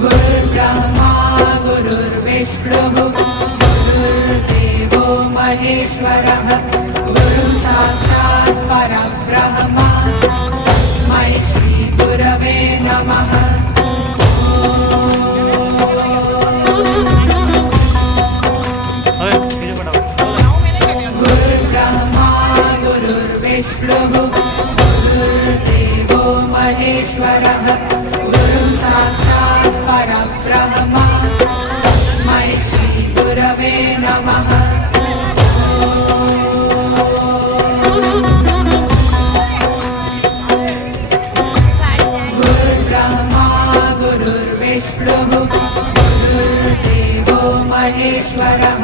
गुरुर्ब्रह्मा गुरुर्विष्णुः गुरुर्देवो महेश्वरः गुरुः साक्षात् परब्रह्म तस्मै श्री गुरवे नमः। गुरुर्ब्रह्मा गुरुर्विष्णुः गुरुर्देवो महेश्वरः गुरुः साक्षात् परब्रह्म तस्मै श्री गुरवे नमः। गुरुर्ब्रह्मा गुरुर्विष्णुः गुरुर्देवो महेश्वरः